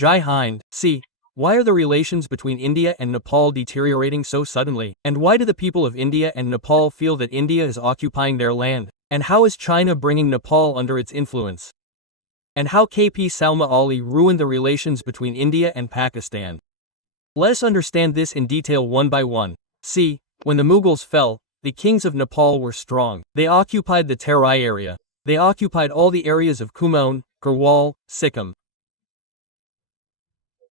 Jai Hind, see, why are the relations between India and Nepal deteriorating so suddenly? And why do the people of India and Nepal feel that India is occupying their land? And how is China bringing Nepal under its influence? And how KP Salma Ali ruined the relations between India and Pakistan? Let us understand this in detail one by one. See, when the Mughals fell, the kings of Nepal were strong. They occupied the Terai area. They occupied all the areas of Kumaon, Garhwal, Sikkim.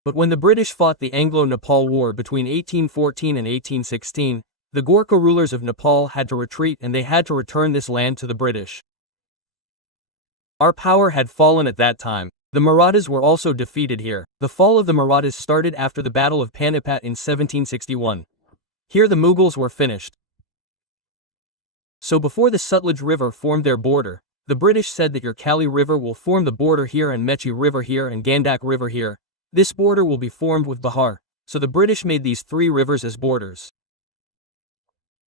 But when the British fought the Anglo-Nepal War between 1814 and 1816, the Gorkha rulers of Nepal had to retreat and they had to return this land to the British. Our power had fallen at that time. The Marathas were also defeated here. The fall of the Marathas started after the Battle of Panipat in 1761. Here the Mughals were finished. So before the Sutlej River formed their border, the British said that your Kali River will form the border here and Mechi River here and Gandak River here. This border will be formed with Bihar, so the British made these three rivers as borders.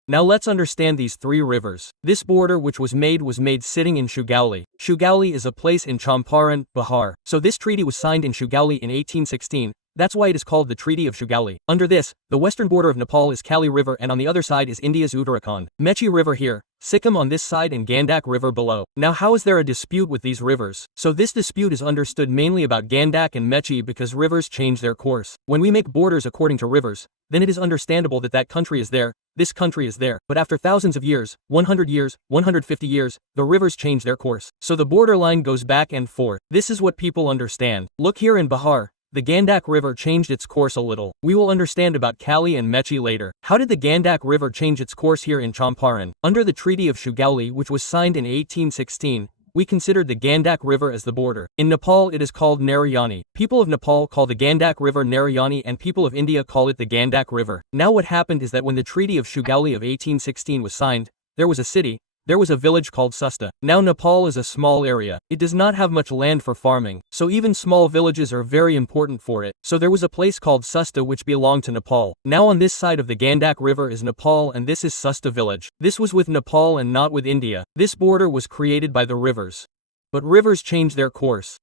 Now let's understand these three rivers. This border which was made sitting in Sugauli. Sugauli is a place in Champaran, Bihar. So this treaty was signed in Sugauli in 1816. That's why it is called the Treaty of Sugauli. Under this, the western border of Nepal is Kali River and on the other side is India's Uttarakhand. Mechi River here, Sikkim on this side and Gandak River below. Now how is there a dispute with these rivers? So this dispute is understood mainly about Gandak and Mechi because rivers change their course. When we make borders according to rivers, then it is understandable that that country is there, this country is there. But after thousands of years, 100 years, 150 years, the rivers change their course. So the borderline goes back and forth. This is what people understand. Look here in Bihar. The Gandak River changed its course a little. We will understand about Kali and Mechi later. How did the Gandak River change its course here in Champaran? Under the Treaty of Sugauli which was signed in 1816, we considered the Gandak River as the border. In Nepal it is called Narayani. People of Nepal call the Gandak River Narayani and people of India call it the Gandak River. Now what happened is that when the Treaty of Sugauli of 1816 was signed, there was a city, there was a village called Susta. Now Nepal is a small area. It does not have much land for farming, so even small villages are very important for it. So there was a place called Susta which belonged to Nepal. Now on this side of the Gandak River is Nepal and this is Susta village. This was with Nepal and not with India. This border was created by the rivers. But rivers change their course.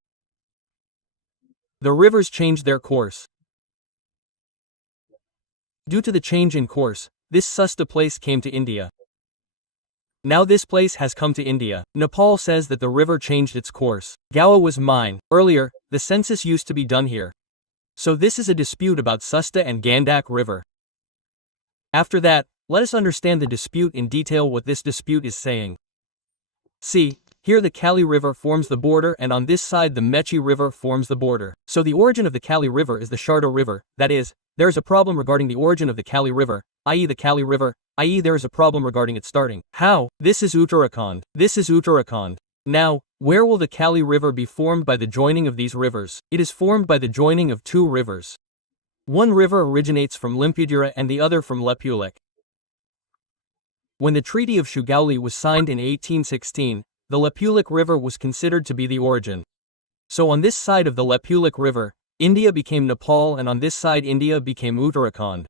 The rivers changed their course. Due to the change in course, this Susta place came to India. Now this place has come to India. Nepal says that the river changed its course. Goa was mine. Earlier, the census used to be done here. So this is a dispute about Susta and Gandak River. After that, let us understand the dispute in detail what this dispute is saying. See, here the Kali River forms the border and on this side the Mechi River forms the border. So the origin of the Kali River is the Sharda River, that is, there is a problem regarding the origin of the Kali River, i.e. the Kali River, i.e. there is a problem regarding its starting. How? This is Uttarakhand. This is Uttarakhand. Now, where will the Kali River be formed by the joining of these rivers? It is formed by the joining of two rivers. One river originates from Limpiyadhura and the other from Lepulekh. When the Treaty of Sugauli was signed in 1816, the Lepulekh River was considered to be the origin. So on this side of the Lepulekh River, India became Nepal and on this side India became Uttarakhand.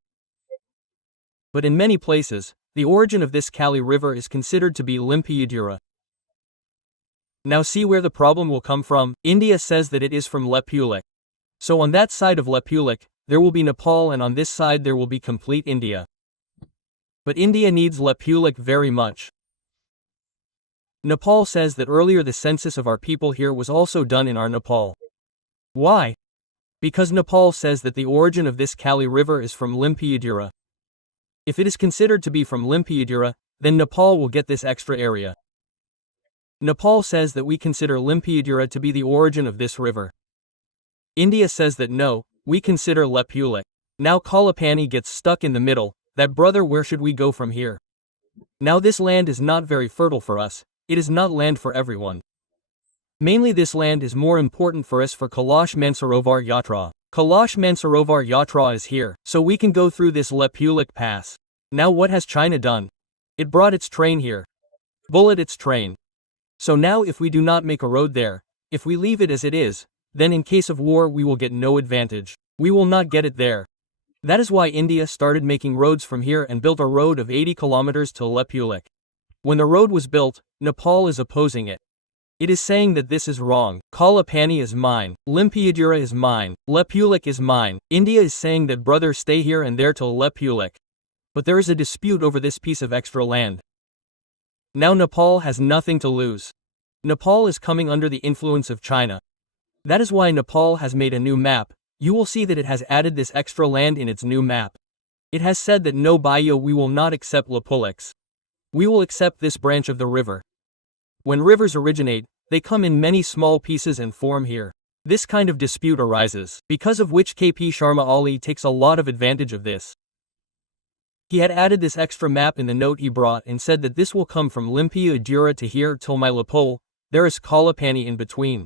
But in many places, the origin of this Kali River is considered to be Limpiyadhura. Now see where the problem will come from. India says that it is from Lepulekh. So on that side of Lepulekh, there will be Nepal and on this side there will be complete India. But India needs Lepulekh very much. Nepal says that earlier the census of our people here was also done in our Nepal. Why? Because Nepal says that the origin of this Kali River is from Limpiyadhura. If it is considered to be from Limpiyadhura, then Nepal will get this extra area. Nepal says that we consider Limpiyadhura to be the origin of this river. India says that no, we consider Lepulekh. Now Kalapani gets stuck in the middle, that brother where should we go from here? Now this land is not very fertile for us, it is not land for everyone. Mainly this land is more important for us for Kailash Mansarovar Yatra. Kailash Mansarovar Yatra is here, so we can go through this Lepulekh pass. Now what has China done? It brought its train here. Bullet its train. So now if we do not make a road there, if we leave it as it is, then in case of war we will get no advantage. We will not get it there. That is why India started making roads from here and built a road of 80 kilometers to Lepulekh. When the road was built, Nepal is opposing it. It is saying that this is wrong. Kalapani is mine. Limpiyadhura is mine. Lepulekh is mine. India is saying that brothers stay here and there till Lepulekh. But there is a dispute over this piece of extra land. Now Nepal has nothing to lose. Nepal is coming under the influence of China. That is why Nepal has made a new map. You will see that it has added this extra land in its new map. It has said that no Bayo, we will not accept Lepulekhs. We will accept this branch of the river. When rivers originate, they come in many small pieces and form here. This kind of dispute arises, because of which KP Sharma Ali takes a lot of advantage of this. He had added this extra map in the note he brought and said that this will come from Limpiyadhura to here till my Lepul, there is Kalapani in between.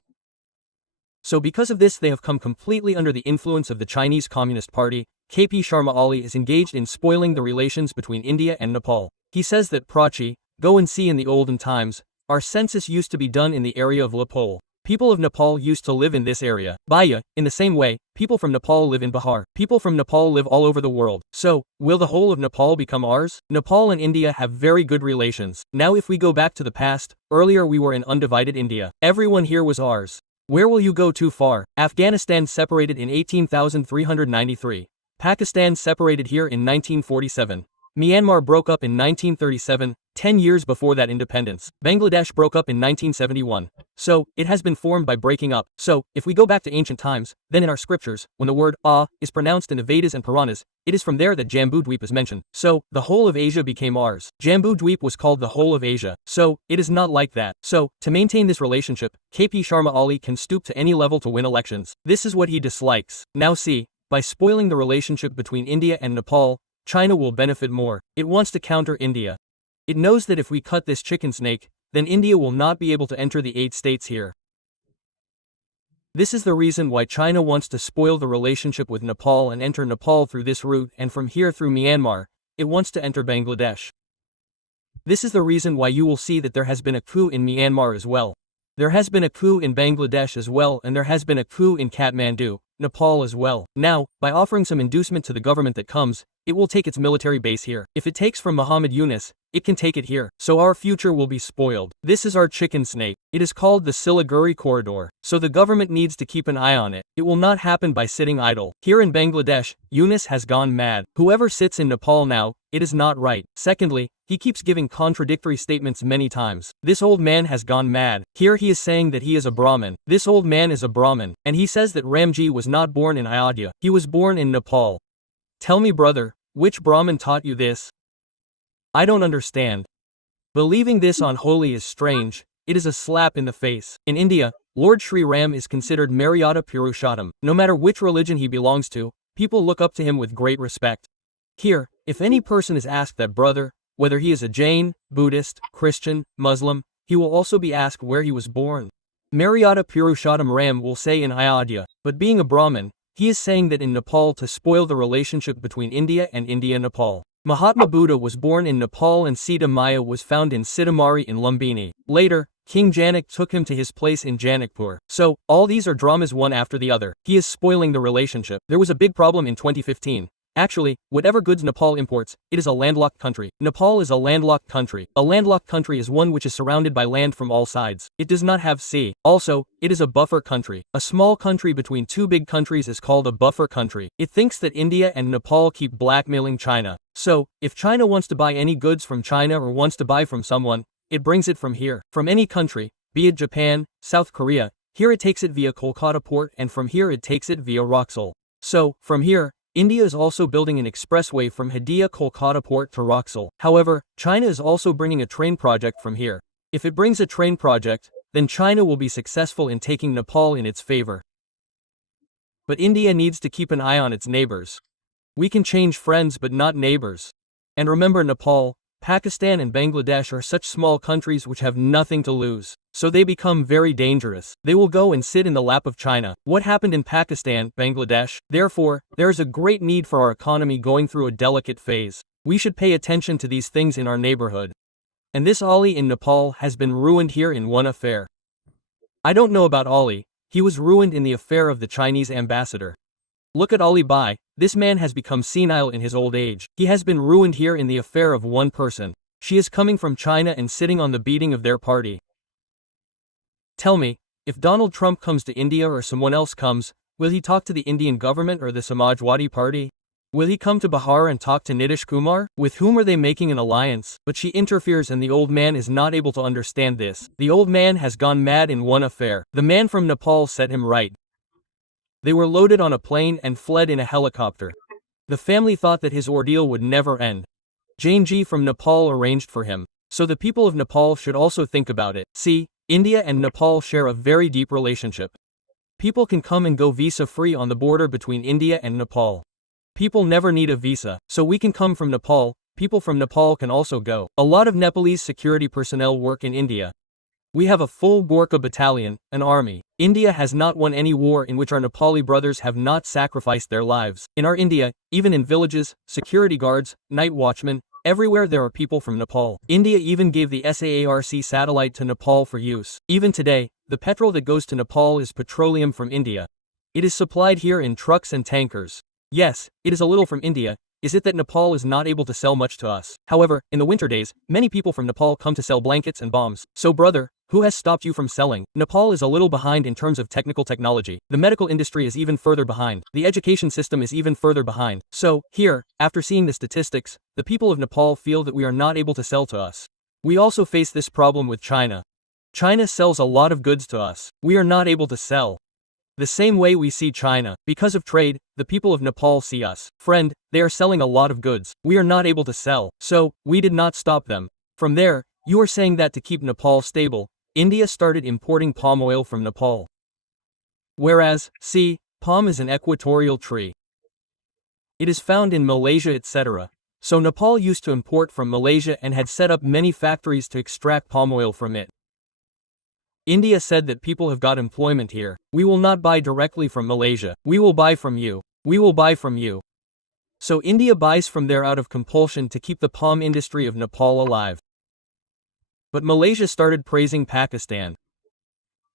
So because of this they have come completely under the influence of the Chinese Communist Party. KP Sharma Ali is engaged in spoiling the relations between India and Nepal. He says that Prachi, go and see in the olden times, our census used to be done in the area of Lepul. People of Nepal used to live in this area. Baya, in the same way, people from Nepal live in Bihar. People from Nepal live all over the world. So, will the whole of Nepal become ours? Nepal and India have very good relations. Now if we go back to the past, earlier we were in undivided India. Everyone here was ours. Where will you go too far? Afghanistan separated in 18,393. Pakistan separated here in 1947. Myanmar broke up in 1937, 10 years before that independence. Bangladesh broke up in 1971. So, it has been formed by breaking up. So, if we go back to ancient times, then in our scriptures, when the word is pronounced in the Vedas and Puranas, it is from there that Jambudweep is mentioned. So, the whole of Asia became ours. Jambudweep was called the whole of Asia. So, it is not like that. So, to maintain this relationship, KP Sharma Ali can stoop to any level to win elections. This is what he dislikes. Now see, by spoiling the relationship between India and Nepal, China will benefit more. It wants to counter India. It knows that if we cut this chicken snake, then India will not be able to enter the 8 states here. This is the reason why China wants to spoil the relationship with Nepal and enter Nepal through this route, and from here through Myanmar, it wants to enter Bangladesh. This is the reason why you will see that there has been a coup in Myanmar as well. There has been a coup in Bangladesh as well, and there has been a coup in Kathmandu, Nepal as well. Now, by offering some inducement to the government that comes, it will take its military base here. If it takes from Muhammad Yunus, it can take it here. So our future will be spoiled. This is our chicken snake. It is called the Siliguri corridor. So the government needs to keep an eye on it. It will not happen by sitting idle. Here in Bangladesh, Yunus has gone mad. Whoever sits in Nepal now, it is not right. Secondly, he keeps giving contradictory statements many times. This old man has gone mad. Here he is saying that he is a Brahmin. This old man is a Brahmin. And he says that Ramji was not born in Ayodhya. He was born in Nepal. Tell me, brother, which Brahmin taught you this? I don't understand. Believing this on Holi is strange. It is a slap in the face. In India, Lord Sri Ram is considered Maryada Purushottam. No matter which religion he belongs to, people look up to him with great respect. Here, if any person is asked that brother, whether he is a Jain, Buddhist, Christian, Muslim, he will also be asked where he was born. Maryada Purushottam Ram will say in Ayodhya, but being a Brahmin, he is saying that in Nepal to spoil the relationship between India and India-Nepal. Mahatma Buddha was born in Nepal and Sita Maya was found in Sitamari in Lumbini. Later, King Janak took him to his place in Janakpur. So, all these are dramas one after the other. He is spoiling the relationship. There was a big problem in 2015. Actually, whatever goods Nepal imports, it is a landlocked country. Nepal is a landlocked country. A landlocked country is one which is surrounded by land from all sides. It does not have sea. Also, it is a buffer country. A small country between two big countries is called a buffer country. It thinks that India and Nepal keep blackmailing China. So, if China wants to buy any goods from China or wants to buy from someone, it brings it from here. From any country, be it Japan, South Korea, here it takes it via Kolkata port and from here it takes it via Roxol. So, from here, India is also building an expressway from Hadia Kolkata port to Roxol. However, China is also bringing a train project from here. If it brings a train project, then China will be successful in taking Nepal in its favor. But India needs to keep an eye on its neighbors. We can change friends but not neighbors. And remember, Nepal, Pakistan and Bangladesh are such small countries which have nothing to lose. So they become very dangerous. They will go and sit in the lap of China. What happened in Pakistan, Bangladesh? Therefore, there is a great need for our economy going through a delicate phase. We should pay attention to these things in our neighborhood. And this Ali in Nepal has been ruined here in one affair. I don't know about Ali. He was ruined in the affair of the Chinese ambassador. Look at Ali Bai. This man has become senile in his old age. He has been ruined here in the affair of one person. She is coming from China and sitting on the beating of their party. Tell me, if Donald Trump comes to India or someone else comes, will he talk to the Indian government or the Samajwadi Party? Will he come to Bihar and talk to Nitish Kumar? With whom are they making an alliance? But she interferes and the old man is not able to understand this. The old man has gone mad in one affair. The man from Nepal set him right. They were loaded on a plane and fled in a helicopter. The family thought that his ordeal would never end. Jainji from Nepal arranged for him. So the people of Nepal should also think about it. See, India and Nepal share a very deep relationship. People can come and go visa-free on the border between India and Nepal. People never need a visa, so we can come from Nepal, people from Nepal can also go. A lot of Nepalese security personnel work in India. We have a full Gorkha battalion, an army. India has not won any war in which our Nepali brothers have not sacrificed their lives. In our India, even in villages, security guards, night watchmen, everywhere there are people from Nepal. India even gave the SAARC satellite to Nepal for use. Even today, the petrol that goes to Nepal is petroleum from India. It is supplied here in trucks and tankers. Yes, it is a little from India. Is it that Nepal is not able to sell much to us? However, in the winter days, many people from Nepal come to sell blankets and bombs. So brother, who has stopped you from selling? Nepal is a little behind in terms of technical technology. The medical industry is even further behind. The education system is even further behind. So, here, after seeing the statistics, the people of Nepal feel that we are not able to sell to us. We also face this problem with China. China sells a lot of goods to us. We are not able to sell. The same way we see China. Because of trade, the people of Nepal see us. Friend, they are selling a lot of goods. We are not able to sell. So, we did not stop them. From there, you are saying that to keep Nepal stable, India started importing palm oil from Nepal. Whereas, see, palm is an equatorial tree. It is found in Malaysia, etc. So Nepal used to import from Malaysia and had set up many factories to extract palm oil from it. India said that people have got employment here. We will not buy directly from Malaysia. We will buy from you. We will buy from you. So India buys from there out of compulsion to keep the palm industry of Nepal alive. But Malaysia started praising Pakistan.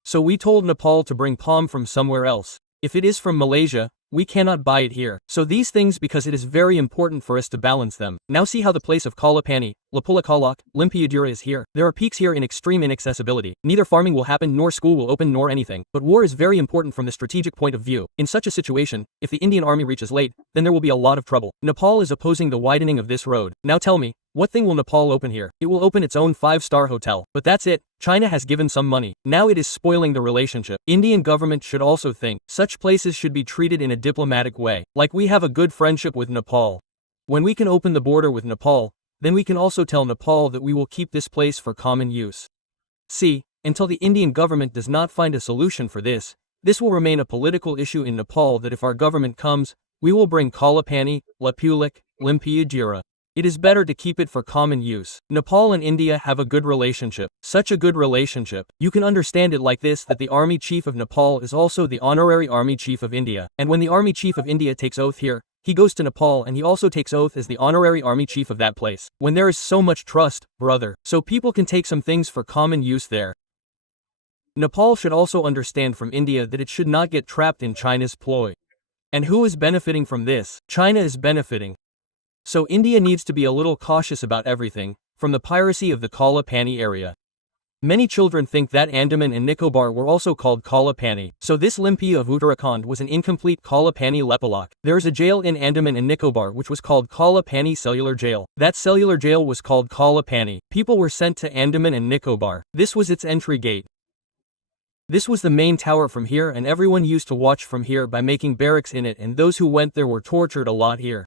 So we told Nepal to bring palm from somewhere else. If it is from Malaysia, we cannot buy it here. So these things because it is very important for us to balance them. Now see how the place of Kalapani-Limpiyadhura-Lepulekh is here. There are peaks here in extreme inaccessibility. Neither farming will happen nor school will open nor anything. But war is very important from the strategic point of view. In such a situation, if the Indian army reaches late, then there will be a lot of trouble. Nepal is opposing the widening of this road. Now tell me, what thing will Nepal open here? It will open its own 5-star hotel. But that's it. China has given some money. Now it is spoiling the relationship. Indian government should also think. Such places should be treated in a diplomatic way. Like we have a good friendship with Nepal. When we can open the border with Nepal, then we can also tell Nepal that we will keep this place for common use. See, until the Indian government does not find a solution for this, this will remain a political issue in Nepal that if our government comes, we will bring Kalapani-Limpiyadhura-Lepulekh. It is better to keep it for common use. Nepal and India have a good relationship. Such a good relationship. You can understand it like this that the army chief of Nepal is also the honorary army chief of India. And when the army chief of India takes oath here, he goes to Nepal and he also takes oath as the honorary army chief of that place. When there is so much trust, brother, so people can take some things for common use there. Nepal should also understand from India that it should not get trapped in China's ploy. And who is benefiting from this? China is benefiting. So India needs to be a little cautious about everything, from the piracy of the Kalapani area. Many children think that Andaman and Nicobar were also called Kalapani. So this Limpia of Uttarakhand was an incomplete Kalapani-Lepulekh. There is a jail in Andaman and Nicobar which was called Kalapani Cellular Jail. That cellular jail was called Kalapani. People were sent to Andaman and Nicobar. This was its entry gate. This was the main tower from here and everyone used to watch from here by making barracks in it and those who went there were tortured a lot here.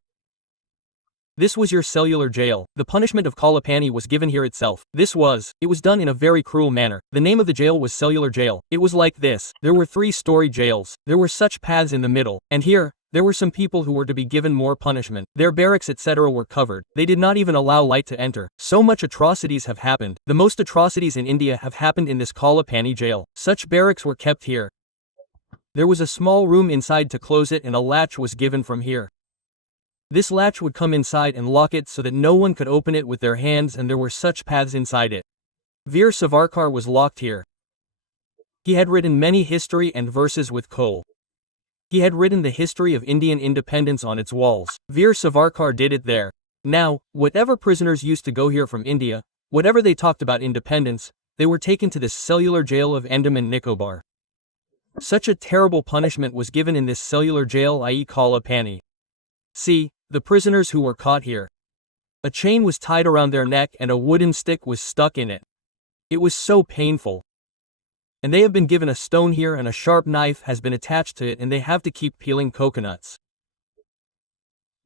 This was your cellular jail. The punishment of Kalapani was given here itself. It was done in a very cruel manner. The name of the jail was cellular jail. It was like this. There were 3-story jails. There were such paths in the middle. And here, there were some people who were to be given more punishment. Their barracks etc. were covered. They did not even allow light to enter. So much atrocities have happened. The most atrocities in India have happened in this Kalapani jail. Such barracks were kept here. There was a small room inside to close it and a latch was given from here. This latch would come inside and lock it so that no one could open it with their hands and there were such paths inside it. Veer Savarkar was locked here. He had written many history and verses with coal. He had written the history of Indian independence on its walls. Veer Savarkar did it there. Now, whatever prisoners used to go here from India, whatever they talked about independence, they were taken to this cellular jail of Andaman Nicobar. Such a terrible punishment was given in this cellular jail, i.e. Kalapani. See, the prisoners who were caught here. A chain was tied around their neck and a wooden stick was stuck in it. It was so painful. And they have been given a stone here and a sharp knife has been attached to it and they have to keep peeling coconuts.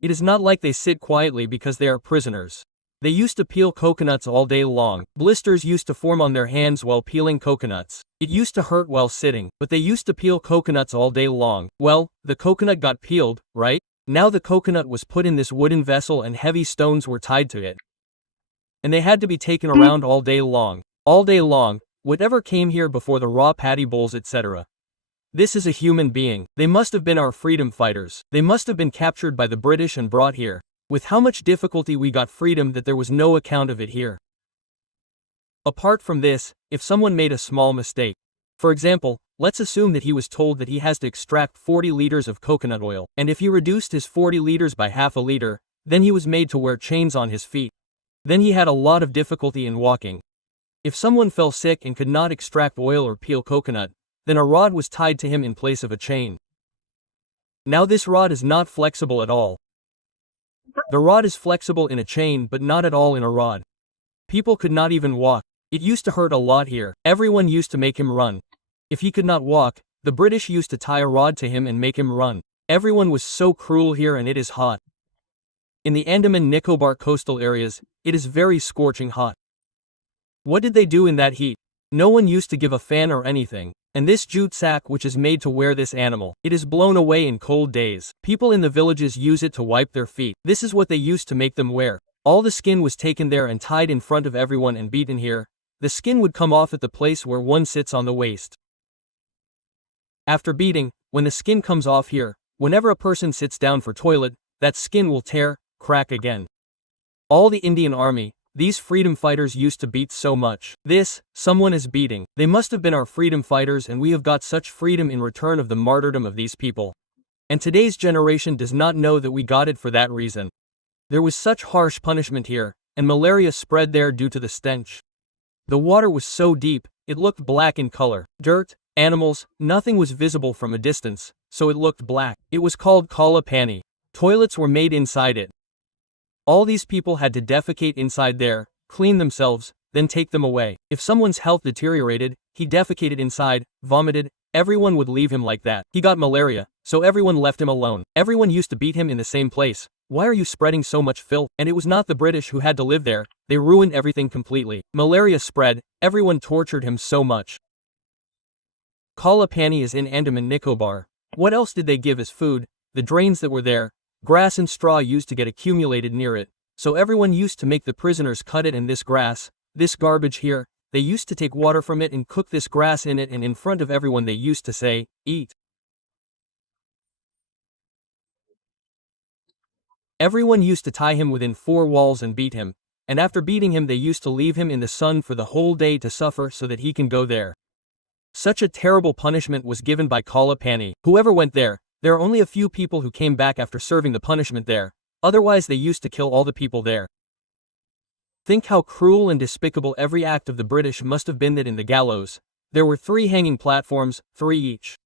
It is not like they sit quietly because they are prisoners. They used to peel coconuts all day long. Blisters used to form on their hands while peeling coconuts. It used to hurt while sitting, but they used to peel coconuts all day long. Well, the coconut got peeled, right? Now the coconut was put in this wooden vessel and heavy stones were tied to it. And they had to be taken around all day long. All day long, whatever came here before the raw paddy bowls, etc. This is a human being. They must have been our freedom fighters. They must have been captured by the British and brought here. With how much difficulty we got freedom that there was no account of it here. Apart from this, if someone made a small mistake, for example, let's assume that he was told that he has to extract 40 liters of coconut oil, and if he reduced his 40 liters by half a liter, then he was made to wear chains on his feet. Then he had a lot of difficulty in walking. If someone fell sick and could not extract oil or peel coconut, then a rod was tied to him in place of a chain. Now this rod is not flexible at all. The rod is flexible in a chain but not at all in a rod. People could not even walk. It used to hurt a lot here. Everyone used to make him run. If he could not walk, the British used to tie a rod to him and make him run. Everyone was so cruel here and it is hot. In the Andaman Nicobar coastal areas, it is very scorching hot. What did they do in that heat? No one used to give a fan or anything. And this jute sack which is made to wear this animal, it is blown away in cold days. People in the villages use it to wipe their feet. This is what they used to make them wear. All the skin was taken there and tied in front of everyone and beaten here. The skin would come off at the place where one sits on the waist. After beating, when the skin comes off here, whenever a person sits down for toilet, that skin will tear, crack again. All the Indian army, these freedom fighters used to beat so much. This, someone is beating. They must have been our freedom fighters and we have got such freedom in return of the martyrdom of these people. And today's generation does not know that we got it for that reason. There was such harsh punishment here, and malaria spread there due to the stench. The water was so deep, it looked black in color. Dirt, animals, nothing was visible from a distance, so it looked black. It was called Kalapani. Toilets were made inside it. All these people had to defecate inside there, clean themselves, then take them away. If someone's health deteriorated, he defecated inside, vomited, everyone would leave him like that. He got malaria, so everyone left him alone. Everyone used to beat him in the same place. Why are you spreading so much filth? And it was not the British who had to live there, they ruined everything completely. Malaria spread, everyone tortured him so much. Kalapani is in Andaman Nicobar. What else did they give as food? The drains that were there. Grass and straw used to get accumulated near it, so everyone used to make the prisoners cut it, and this grass, this garbage here, they used to take water from it and cook this grass in it, and in front of everyone they used to say, "Eat." Everyone used to tie him within 4 walls and beat him, and after beating him they used to leave him in the sun for the whole day to suffer so that he can go there. Such a terrible punishment was given by Kalapani. Whoever went there are only a few people who came back after serving the punishment there, otherwise they used to kill all the people there. Think how cruel and despicable every act of the British must have been. That in the gallows, there were 3 hanging platforms, 3 each.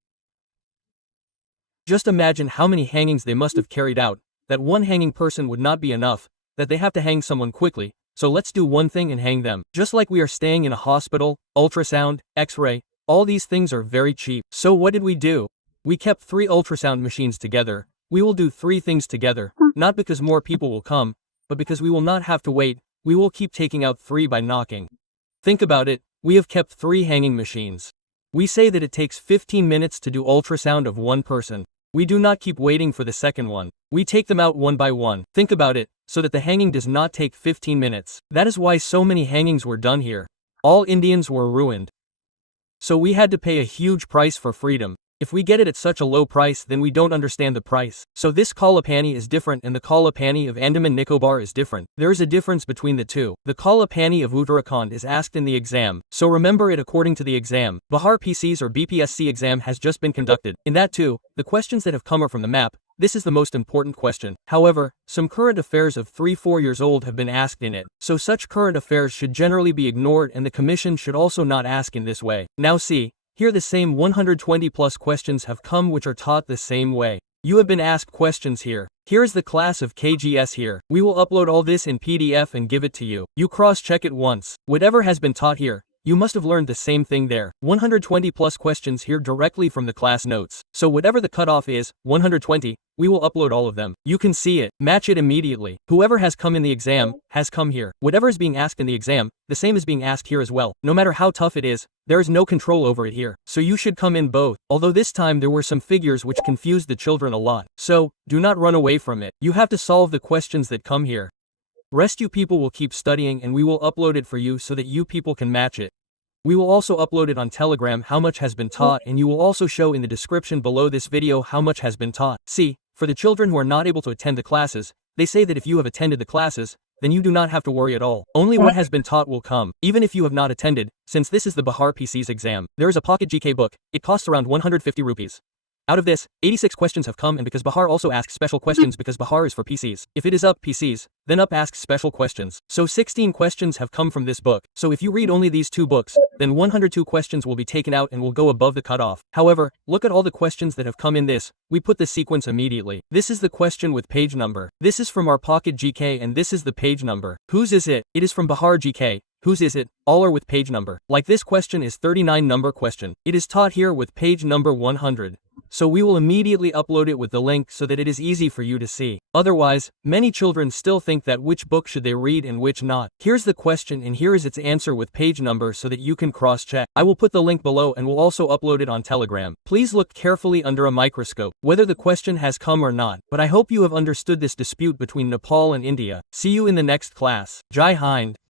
Just imagine how many hangings they must have carried out, that one hanging person would not be enough, that they have to hang someone quickly, so let's do one thing and hang them. Just like we are staying in a hospital, ultrasound, x-ray, all these things are very cheap. So what did we do? We kept 3 ultrasound machines together. We will do 3 things together, not because more people will come, but because we will not have to wait. We will keep taking out 3 by knocking. Think about it, we have kept 3 hanging machines. We say that it takes 15 minutes to do ultrasound of one person. We do not keep waiting for the second one. We take them out one by one. Think about it, so that the hanging does not take 15 minutes. That is why so many hangings were done here. All Indians were ruined. So we had to pay a huge price for freedom. If we get it at such a low price, then we don't understand the price. So this Kalapani is different and the Kalapani of Andaman Nicobar is different. There is a difference between the two. The Kalapani of Uttarakhand is asked in the exam, so remember it according to the exam. Bihar PC's or BPSC exam has just been conducted. In that too, the questions that have come are from the map, This is the most important question. However, some current affairs of 3-4 years old have been asked in it, so such current affairs should generally be ignored and the commission should also not ask in this way. Now see, here the same 120 plus questions have come which are taught the same way. You have been asked questions here. Here is the class of KGS here. We will upload all this in PDF and give it to you. You cross-check it once. Whatever has been taught here, you must have learned the same thing there. 120 plus questions here directly from the class notes. So whatever the cutoff is, 120, we will upload all of them. You can see it. Match it immediately. Whoever has come in the exam, has come here. Whatever is being asked in the exam, the same is being asked here as well. No matter how tough it is, there is no control over it here. So you should come in both. Although this time there were some figures which confused the children a lot. So, do not run away from it. You have to solve the questions that come here. Rest you people will keep studying and we will upload it for you so that you people can match it. We will also upload it on Telegram how much has been taught and you will also show in the description below this video how much has been taught. See, for the children who are not able to attend the classes, they say that if you have attended the classes, then you do not have to worry at all. Only what has been taught will come, even if you have not attended, since this is the Bihar PC's exam. There is a pocket GK book. It costs around 150 rupees. Out of this, 86 questions have come and because Bihar also asks special questions because Bihar is for PCs. If it is up PCs, then up asks special questions. So 16 questions have come from this book. So if you read only these two books, then 102 questions will be taken out and will go above the cutoff. However, look at all the questions that have come in this. We put the sequence immediately. This is the question with page number. This is from our pocket GK and this is the page number. Whose is it? It is from Bihar GK. Whose is it? All are with page number. Like this question is 39 number question. It is taught here with page number 100. So we will immediately upload it with the link so that it is easy for you to see. Otherwise, many children still think that which book should they read and which not. Here's the question and here is its answer with page number so that you can cross-check. I will put the link below and will also upload it on Telegram. Please look carefully under a microscope, whether the question has come or not. But I hope you have understood this dispute between Nepal and India. See you in the next class. Jai Hind.